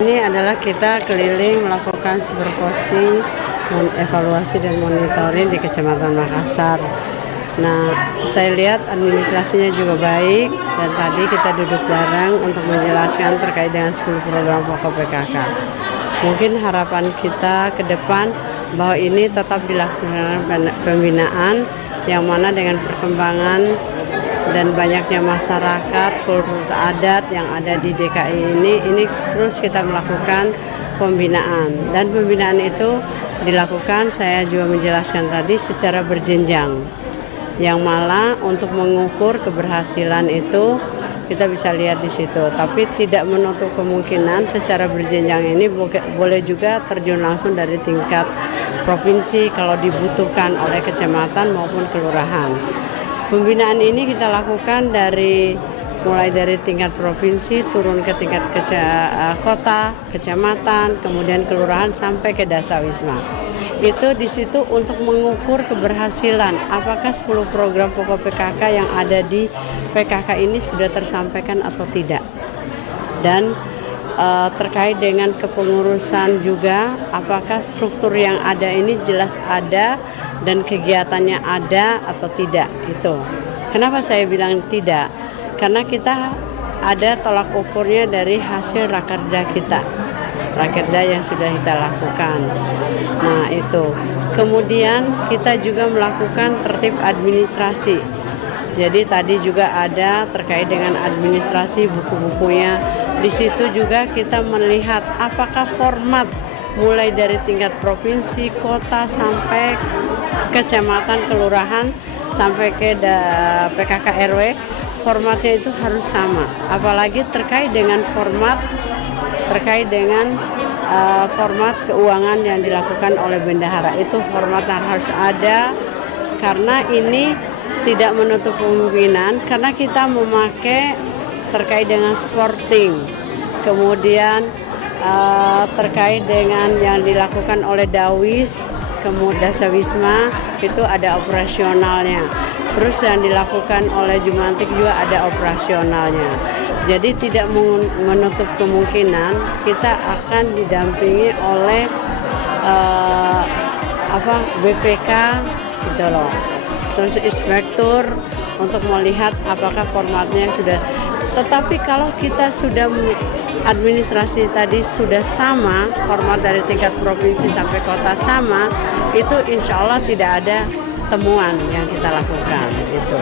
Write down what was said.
Ini adalah kita keliling melakukan supervisi, evaluasi dan monitoring di Kecamatan Makassar. Nah, saya lihat administrasinya juga baik dan tadi kita duduk bareng untuk menjelaskan terkait dengan 10 program pokok PKK. Mungkin harapan kita ke depan bahwa ini tetap dilaksanakan pembinaan yang mana dengan perkembangan dan banyaknya masyarakat, kultur adat yang ada di DKI ini terus kita melakukan pembinaan. Dan pembinaan itu dilakukan, saya juga menjelaskan tadi, secara berjenjang. Yang malah untuk mengukur keberhasilan itu kita bisa lihat di situ. Tapi tidak menutup kemungkinan secara berjenjang ini boleh juga terjun langsung dari tingkat provinsi kalau dibutuhkan oleh kecamatan maupun kelurahan. Pembinaan ini kita lakukan mulai dari tingkat provinsi turun ke tingkat kota, kecamatan, kemudian kelurahan sampai ke Dasawisma. Itu di situ untuk mengukur keberhasilan apakah 10 program pokok PKK yang ada di PKK ini sudah tersampaikan atau tidak. Dan terkait dengan kepengurusan juga apakah struktur yang ada ini jelas ada dan kegiatannya ada atau tidak. Itu kenapa saya bilang tidak, karena kita ada tolak ukurnya dari hasil rakerda kita, rakerda yang sudah kita lakukan. Nah itu kemudian kita juga melakukan tertib administrasi. Jadi tadi juga ada terkait dengan administrasi buku-bukunya. Di situ juga kita melihat apakah format mulai dari tingkat provinsi, kota sampai kecamatan, kelurahan sampai ke PKK RW, formatnya itu harus sama. Apalagi terkait dengan format format keuangan yang dilakukan oleh bendahara, itu format yang harus ada, karena ini tidak menutup kemungkinan karena kita memakai terkait dengan sporting, kemudian terkait dengan yang dilakukan oleh Dawis, kemudian Dasawisma itu ada operasionalnya. Terus yang dilakukan oleh Jumantik juga ada operasionalnya. Jadi tidak menutup kemungkinan kita akan didampingi oleh BPK gitu loh. Terus inspektur untuk melihat apakah formatnya sudah. Tetapi kalau kita sudah administrasi tadi sudah sama, format dari tingkat provinsi sampai kota sama, itu insya Allah tidak ada temuan yang kita lakukan. Itu.